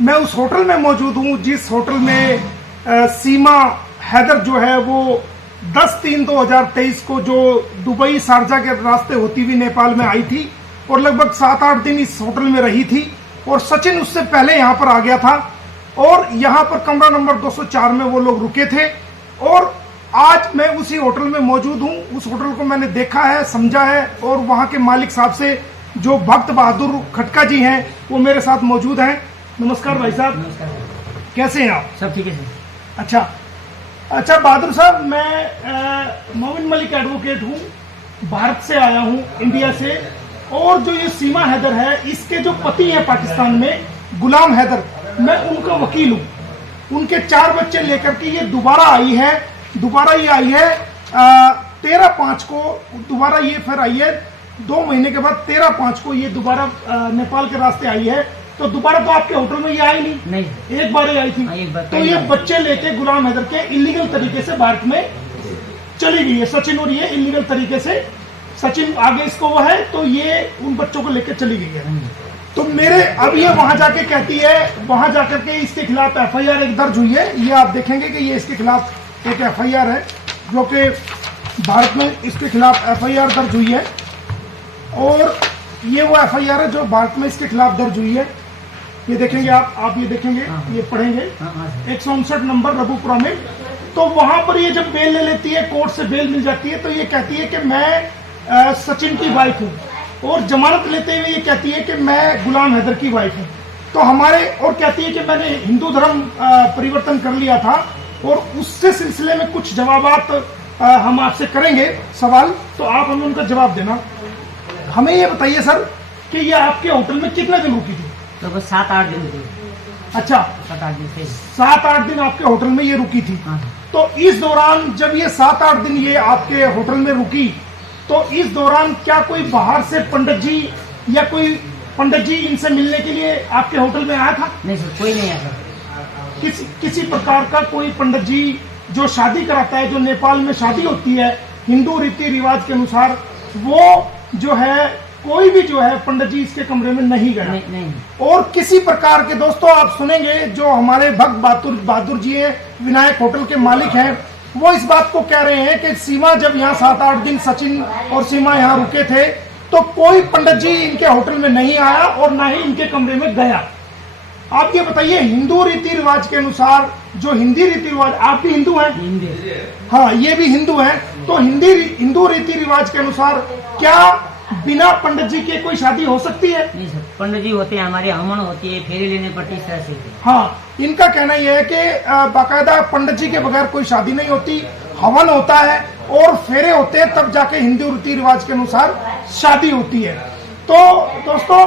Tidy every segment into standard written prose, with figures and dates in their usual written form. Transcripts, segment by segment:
मैं उस होटल में मौजूद हूँ जिस होटल में सीमा हैदर जो है वो 10/3/2023 को जो दुबई शारजा के रास्ते होती हुई नेपाल में आई थी और लगभग 7-8 दिन इस होटल में रही थी। और सचिन उससे पहले यहाँ पर आ गया था और यहाँ पर कमरा नंबर 204 में वो लोग रुके थे। और आज मैं उसी होटल में मौजूद हूँ। उस होटल को मैंने देखा है, समझा है और वहाँ के मालिक साहब से जो भक्त बहादुर खटका जी हैं वो मेरे साथ मौजूद हैं। नमस्कार भाई साहब। नमस्कार। कैसे हैं आप? सब ठीक है सर। अच्छा बहादुर साहब, मैं मोमिन मलिक एडवोकेट हूँ, भारत से आया हूँ, इंडिया से। और जो ये सीमा हैदर है, इसके जो पति हैं पाकिस्तान में गुलाम हैदर, मैं उनका वकील हूँ। उनके 4 बच्चे लेकर के ये दोबारा आई है 13/5 को दोबारा ये फिर आई है। 2 महीने के बाद 13/5 को ये दोबारा नेपाल के रास्ते आई है। तो दोबारा तो आपके होटल में ये आई नहीं, एक बार ही आई थी। एक बार तो ये बच्चे लेके गुलाम हैदर के इलीगल तरीके से भारत में चली गई है सचिन, और ये इलीगल तरीके से सचिन आगे इसको वो है तो ये उन बच्चों को लेकर चली गई है। तो मेरे अब ये वहां जाके कहती है, वहां जाकर के इसके खिलाफ FIR एक दर्ज हुई है। ये आप देखेंगे कि ये इसके खिलाफ एक FIR है जो कि भारत में इसके खिलाफ FIR दर्ज हुई है। और ये वो FIR है जो भारत में इसके खिलाफ दर्ज हुई है। ये देखेंगे आप ये देखेंगे, ये पढ़ेंगे 159 नंबर रघुपुरा में। तो वहां पर ये जब बेल ले लेती है, कोर्ट से बेल मिल जाती है, तो ये कहती है कि मैं सचिन की वाइफ हूँ। और जमानत लेते हुए ये कहती है कि मैं गुलाम हैदर की वाइफ हूँ। तो हमारे और कहती है कि मैंने हिंदू धर्म परिवर्तन कर लिया था। और उससे सिलसिले में कुछ जवाबात हम आपसे करेंगे सवाल, तो आप हमें उनका जवाब देना। हमें ये बताइए सर कि ये आपके होटल में कितने दिन रुकी थी? तो बस 7-8 दिन थे। अच्छा, 7-8 दिन थे। 7-8 दिन आपके होटल में ये रुकी थी। तो इस दौरान जब ये 7-8 दिन ये आपके होटल में रुकी, तो इस दौरान क्या कोई बाहर से पंडित जी या कोई पंडित जी इनसे मिलने के लिए आपके होटल में आया था? नहीं सर, कोई नहीं आया सर। किसी प्रकार का कोई पंडित जी जो शादी कराता है, जो नेपाल में शादी होती है हिंदू रीति रिवाज के अनुसार, वो जो है कोई भी जो है पंडित जी इसके कमरे में नहीं गया। नहीं। और किसी प्रकार के दोस्तों आप सुनेंगे जो हमारे भक्त बहादुर जी हैं, विनायक होटल के मालिक हैं, वो इस बात को कह रहे हैं कि सीमा जब यहाँ 7-8 दिन सचिन और सीमा यहाँ रुके थे तो कोई पंडित जी इनके होटल में नहीं आया और ना ही इनके कमरे में गया। आप ये बताइए, हिंदू रीति रिवाज के अनुसार, जो हिंदी रीति रिवाज, आप भी हिंदू हैं? हाँ, ये भी हिंदू हैं। तो हिंदू रीति रिवाज के अनुसार क्या बिना पंडित जी के कोई शादी हो सकती है? नहीं सर, पंडित जी होते हैं, हमारी हवन होती है, फेरे लेने पड़ती है इस तरह से। हाँ, इनका कहना यह है कि बाकायदा पंडित जी के बगैर कोई शादी नहीं होती, हवन होता है और फेरे होते हैं, तब जाके हिंदू रीति रिवाज के अनुसार शादी होती है। तो दोस्तों,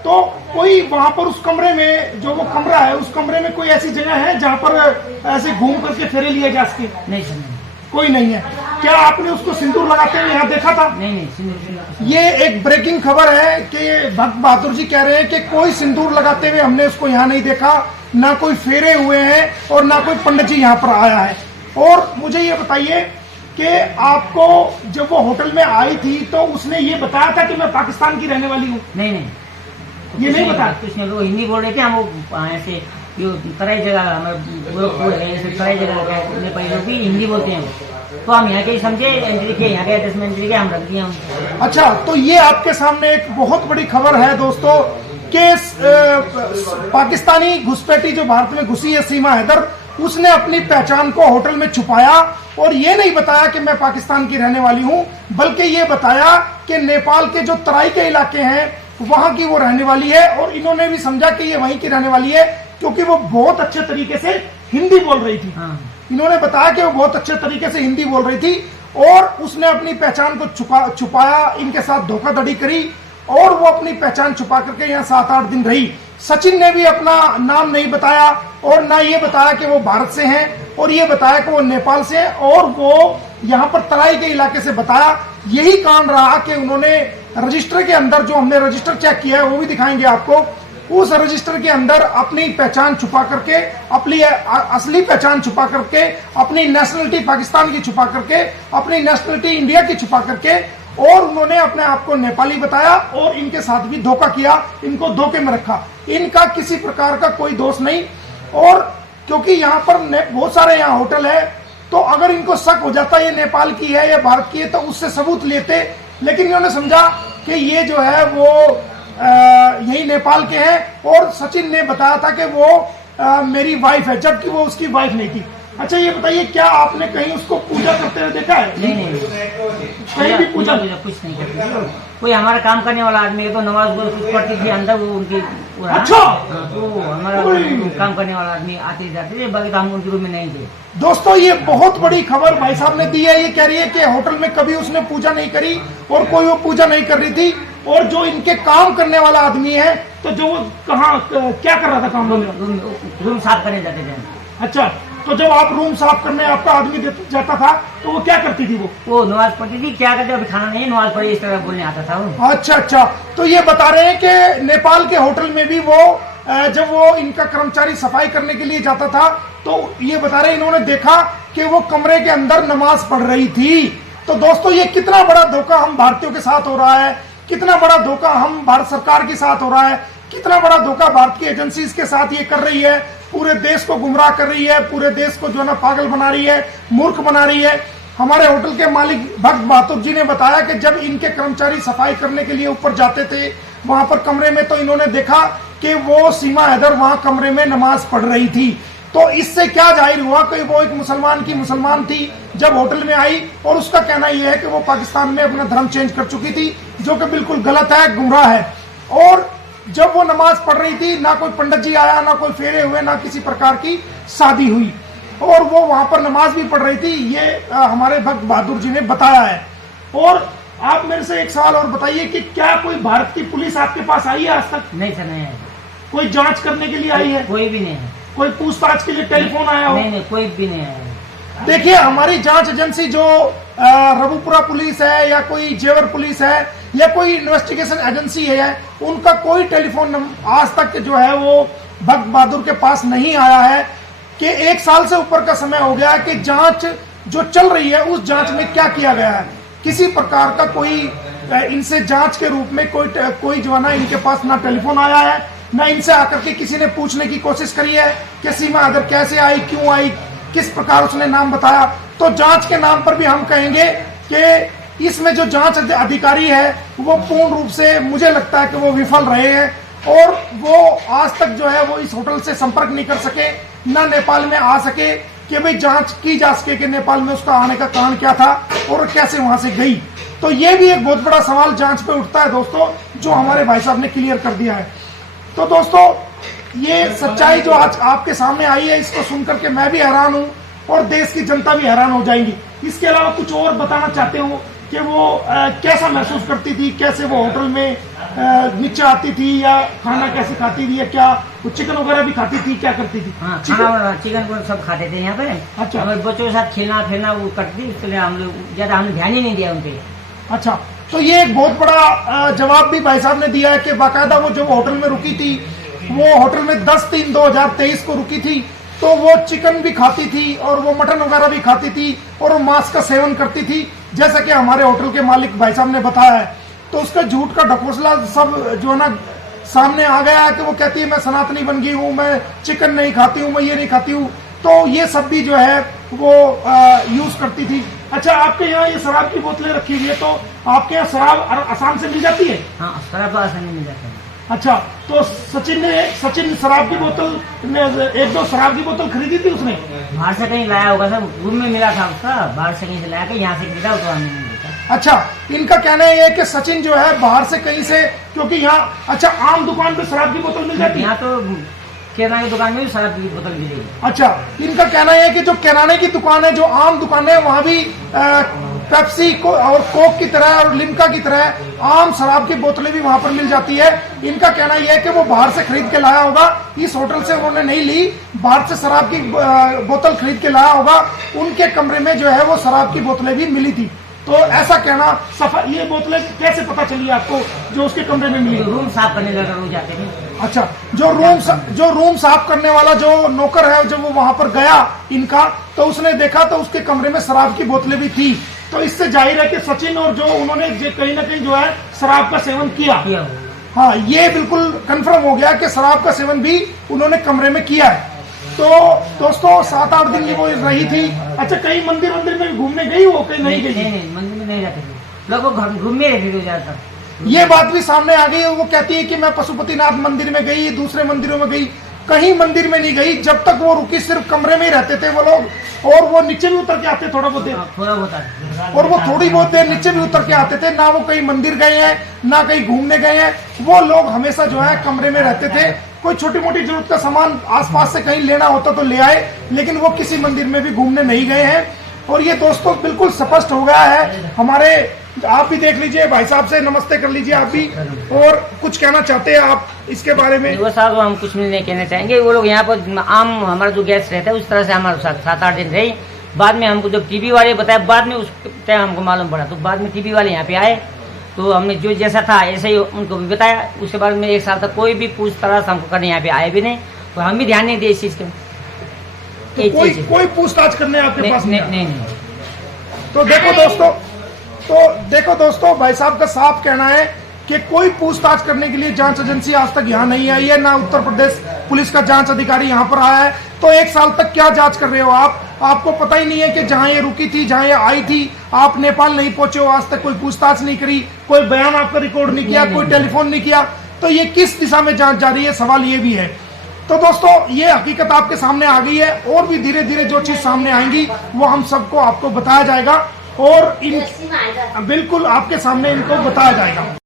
तो कोई वहां पर उस कमरे में, जो वो कमरा है, उस कमरे में कोई ऐसी जगह है जहां पर ऐसे घूम करके फेरे लिए जा सके? नहीं सर, नहीं। कोई नहीं है। क्या आपने उसको सिंदूर लगाते हुए यहाँ देखा था? नहीं, सिंदूर। ये एक ब्रेकिंग खबर है कि भक्त बहादुर जी कह रहे हैं कि कोई सिंदूर लगाते हुए हमने उसको यहाँ नहीं देखा, ना कोई फेरे हुए हैं और ना कोई पंडित जी यहाँ पर आया है। और मुझे ये बताइए कि आपको जब वो होटल में आई थी तो उसने ये बताया था कि मैं पाकिस्तान की रहने वाली हूँ? नहीं। तो ये नहीं बताया? कुछ नहीं, वो हिंदी बोल रहे थे। हम वो ऐसे तराई जगह तराई जगह नेपाली लोग भी हिंदी बोलते हैं, तो हम यहाँ के समझे, एंट्री के यहाँ के एड्रेस में एंट्री के हम रख दिए हम। अच्छा, तो ये आपके सामने एक बहुत बड़ी खबर है दोस्तों कि पाकिस्तानी घुसपैठी जो भारत में घुसी है सीमा हैदर, उसने अपनी पहचान को होटल में छुपाया और ये नहीं बताया कि मैं पाकिस्तान की रहने वाली हूं, बल्कि ये बताया कि नेपाल के जो तराई के इलाके हैं वहां की वो रहने वाली है। और इन्होंने भी समझा कि ये वहीं की रहने वाली है क्योंकि वो बहुत अच्छे तरीके से हिंदी बोल रही थी। इन्होंने बताया कि वो बहुत अच्छे तरीके से हिंदी बोल रही थी और उसने अपनी पहचान को छुपाया, इनके साथ धोखाधड़ी करी और वो अपनी पहचान छुपा करके यहाँ 7-8 दिन रही। सचिन ने भी अपना नाम नहीं बताया और ना ये बताया कि वो भारत से हैं, और ये बताया कि वो नेपाल से हैं, और वो यहाँ पर तराई के इलाके से बताया। यही कारण रहा कि उन्होंने रजिस्टर के अंदर, जो हमने रजिस्टर चेक किया है वो भी दिखाएंगे आपको, उस रजिस्टर के अंदर अपनी पहचान छुपा करके, अपनी असली पहचान छुपा करके, अपनी नेशनलिटी पाकिस्तान की छुपा करके, अपनी नेशनलिटी इंडिया की छुपा करके और उन्होंने अपने आप को नेपाली बताया और इनके साथ भी धोखा किया, इनको धोखे में रखा। इनका किसी प्रकार का कोई दोष नहीं। और क्योंकि यहाँ पर बहुत सारे यहाँ होटल है, तो अगर इनको शक हो जाता ये नेपाल की है या भारत की है तो उससे सबूत लेते, लेकिन इन्होंने समझा कि ये जो है वो यही नेपाल के हैं। और सचिन ने बताया था कि वो मेरी वाइफ है, जबकि वो उसकी वाइफ नहीं थी। अच्छा ये बताइए, क्या आपने कहीं उसको पूजा करते हुए देखा है? नहीं कहीं भी पूजा कुछ नहीं करती। कोई हमारा काम करने वाला आदमी है तो नमाज कुछ पढ़ती थी अंदर, वो उनकी अच्छा तो हमारा काम करने वाला आदमी आते जाते थे, बाकी तो हम उनके रूम में नहीं थे। दोस्तों ये बहुत बड़ी खबर भाई साहब ने दी है। ये कह रही है कि होटल में कभी उसने पूजा नहीं करी और कोई वो पूजा नहीं कर रही थी। और जो इनके काम करने वाला आदमी है, तो जो वो कहाँ क्या कर रहा था काम में? रूम साफ करने जाते थे। अच्छा, तो जब आप रूम साफ करने आपका आदमी जाता था तो वो क्या करती थी? वो नमाज पढ़ती थी। क्या करते? अभी खाना नहीं, नमाज पढ़ी, इस तरह बोलने आता था वो। अच्छा, तो ये बता रहे हैं कि नेपाल के होटल में भी वो जब वो इनका कर्मचारी सफाई करने के लिए जाता था तो ये बता रहे इन्होंने देखा कि वो कमरे के अंदर नमाज पढ़ रही थी। तो दोस्तों ये कितना बड़ा धोखा हम भारतीयों के साथ हो रहा है, कितना बड़ा धोखा हम भारत सरकार के साथ हो रहा है, कितना बड़ा धोखा भारत की एजेंसीज के साथ ये कर रही है। पूरे देश को गुमराह कर रही है, पूरे देश को जो है ना पागल बना रही है, मूर्ख बना रही है। हमारे होटल के मालिक भक्त बहादुर जी ने बताया कि जब इनके कर्मचारी सफाई करने के लिए ऊपर जाते थे वहां पर कमरे में, तो इन्होंने देखा कि वो सीमा हैदर वहां कमरे में नमाज पढ़ रही थी। तो इससे क्या जाहिर हुआ कि वो एक मुसलमान थी जब होटल में आई, और उसका कहना यह है कि वो पाकिस्तान में अपना धर्म चेंज कर चुकी थी, जो कि बिल्कुल गलत है, गुमराह है। और जब वो नमाज पढ़ रही थी, ना कोई पंडित जी आया, ना कोई फेरे हुए, ना किसी प्रकार की शादी हुई, और वो वहां पर नमाज भी पढ़ रही थी। ये हमारे भक्त बहादुर जी ने बताया है। और आप मेरे से एक सवाल और बताइए कि क्या कोई भारत की पुलिस आपके पास आई है आज तक? नहीं सर, नहीं है। कोई जांच करने के लिए आई है? कोई भी नहीं है। कोई पूछताछ के लिए टेलीफोन आया हो? नहीं, कोई भी नहीं है। देखिए हमारी जांच एजेंसी जो रबुपुरा पुलिस है या कोई जेवर पुलिस है या कोई इन्वेस्टिगेशन एजेंसी है, उनका कोई टेलीफोन आज तक जो है वो भक्त बहादुर के पास नहीं आया है कि 1 साल से ऊपर का समय हो गया कि जांच जो चल रही है उस जांच में क्या किया गया है। किसी प्रकार का कोई इनसे जांच के रूप में कोई जो है ना इनके पास ना टेलीफोन आया है, ना इनसे आकर के किसी ने पूछने की कोशिश करी है कि सीमा हैदर कैसे आई, क्यों आई, किस प्रकार उसने नाम बताया। तो जांच के नाम पर भी हम कहेंगे कि इसमें जो जांच अधिकारी है वो पूर्ण रूप से मुझे लगता है कि वो विफल रहे हैं और वो आज तक जो है वो इस होटल से संपर्क नहीं कर सके, ना नेपाल में आ सके कि भाई जांच की जा सके कि नेपाल में उसका आने का कारण क्या था और कैसे वहां से गई। तो ये भी एक बहुत बड़ा सवाल जांच पे उठता है दोस्तों, जो हमारे भाई साहब ने क्लियर कर दिया है। तो दोस्तों ये सच्चाई जो आज आपके सामने आई है, इसको सुनकर के मैं भी हैरान हूं और देश की जनता भी हैरान हो जाएंगी। इसके अलावा कुछ और बताना चाहते हो कि वो कैसा महसूस करती थी, कैसे वो होटल में नीचे आती थी या खाना कैसे खाती थी, या क्या वो चिकन वगैरह भी खाती थी, क्या करती थी? हाँ, खाना चिकन को सब खाते थे यहाँ पे। अच्छा, हमारे बच्चों के साथ खेलना फिरना वो करती थी, इसलिए हम लोग ज्यादा हमने ध्यान ही नहीं दिया उनके। अच्छा, तो ये एक बहुत बड़ा जवाब भी भाई साहब ने दिया है कि बाकायदा वो जो होटल में रुकी थी, वो होटल में 10/3/2023 को रुकी थी, तो वो चिकन भी खाती थी और वो मटन वगैरह भी खाती थी और वो मांस का सेवन करती थी, जैसा कि हमारे होटल के मालिक भाई साहब ने बताया है। तो उसका झूठ का ढकोसला सब जो है ना सामने आ गया है कि वो कहती है मैं सनातनी बन गई हूँ, मैं चिकन नहीं खाती हूँ, मैं ये नहीं खाती हूँ। तो ये सब भी जो है वो यूज करती थी। अच्छा, आपके यहाँ ये शराब की बोतलें रखी हुई है, तो आपके यहाँ शराब आसाम से मिल जाती है? हाँ, शराब तो आसानी मिल जाता है। अच्छा, तो सचिन शराब की बोतल 1-2 शराब की बोतल खरीदी थी उसने? बाहर से कहीं लाया होगा सर, रूम में मिला था उसका, बाहर से कहीं से लाया के यहाँ से खरीदा तो हमें नहीं मिलता। अच्छा, इनका कहना है कि सचिन जो है बाहर से कहीं से, क्योंकि यहाँ अच्छा आम दुकान पे शराब की बोतल मिल जाती है, यहाँ तो किराना की दुकान में भी शराब की बोतल मिलेगी। अच्छा, इनका कहना है कि जो किराने की दुकान है, जो आम दुकान है, वहाँ भी पेप्सी को और कोक की तरह और लिम्का की तरह आम शराब की बोतलें भी वहां पर मिल जाती है। इनका कहना यह है कि वो बाहर से खरीद के लाया होगा, इस होटल से उन्होंने नहीं ली, बाहर से शराब की बोतल खरीद के लाया होगा। उनके कमरे में जो है वो शराब की बोतलें भी मिली थी। तो ऐसा कहना सफा, ये बोतलें कैसे पता चली आपको जो उसके कमरे में मिली? रूम साफ करने लगा रोज जाते थे। अच्छा, जो रूम साफ करने वाला जो नौकर है, जब वो वहां पर गया इनका, तो उसने देखा तो उसके कमरे में शराब की बोतलें भी थी। तो इससे जाहिर है कि सचिन और जो उन्होंने कहीं ना कहीं जो है शराब का सेवन किया। हाँ, ये बिल्कुल कंफर्म हो गया कि शराब का सेवन भी उन्होंने कमरे में किया है। तो दोस्तों 7-8 दिन ये वो रही थी। अच्छा, कहीं मंदिर में भी घूमने गई वो, कहीं नहीं गई? नहीं, मंदिर में नहीं जाते थे लोग, घूमने रहते थे ज्यादातर। ये बात भी सामने आ गई है, वो कहती है कि मैं पशुपतिनाथ मंदिर में गई, दूसरे मंदिरों में गई, कहीं मंदिर में नहीं गई। जब तक वो रुकी सिर्फ कमरे में ही रहते थे वो लोग, और वो नीचे भी उतर के आते थोड़ा बहुत, और वो थोड़ी बहुत देर नीचे भी उतर के आते थे। ना वो कहीं मंदिर गए हैं, ना कहीं घूमने गए हैं। वो लोग हमेशा जो है कमरे में रहते थे। कोई छोटी मोटी जरूरत का सामान आसपास से कहीं लेना होता तो ले आए, लेकिन वो किसी मंदिर में भी घूमने नहीं गए हैं। और ये दोस्तों बिल्कुल स्पष्ट हो गया है हमारे। आप भी देख लीजिए, भाई साहब से नमस्ते कर लीजिए आप भी, और कुछ कहना चाहते हैं आप इसके बारे में? वो साहब हम कुछ नहीं कहना चाहेंगे। वो लोग यहाँ पर आम हमारा जो गेस्ट रहता है उस तरह से हमारे साथ 7-8 दिन रही। बाद में हमको जब टीवी वाले बताया, बाद में उस टाइम हमको मालूम पड़ा, तो बाद में टीवी वाले यहाँ पे आए तो हमने जो जैसा था ऐसे ही उनको भी बताया। उसके बाद में 1 साल तक कोई भी पूछताछ हमको करने यहाँ पे आए भी नहीं, तो हम भी ध्यान नहीं दिए इस चीज के। तो कोई पूछताछ करने आपके पास नहीं। तो देखो दोस्तों, भाई साहब का साफ कहना है कि कोई पूछताछ करने के लिए जांच एजेंसी आज तक यहाँ नहीं आई है, ना उत्तर प्रदेश पुलिस का जांच अधिकारी यहाँ पर आया है। तो 1 साल तक क्या जांच कर रहे हो आप? आपको पता ही नहीं है कि जहाँ ये रुकी थी, जहाँ ये आई थी, आप नेपाल नहीं पहुंचे हो, आज तक कोई पूछताछ नहीं करी, कोई बयान आपका रिकॉर्ड नहीं किया, कोई टेलीफोन नहीं किया। तो ये किस दिशा में जांच जा रही है, सवाल ये भी है। तो दोस्तों, ये हकीकत आपके सामने आ गई है, और भी धीरे धीरे जो चीज सामने आएंगी वो हम सबको आपको बताया जाएगा, और बिल्कुल आपके सामने इनको बताया जाएगा।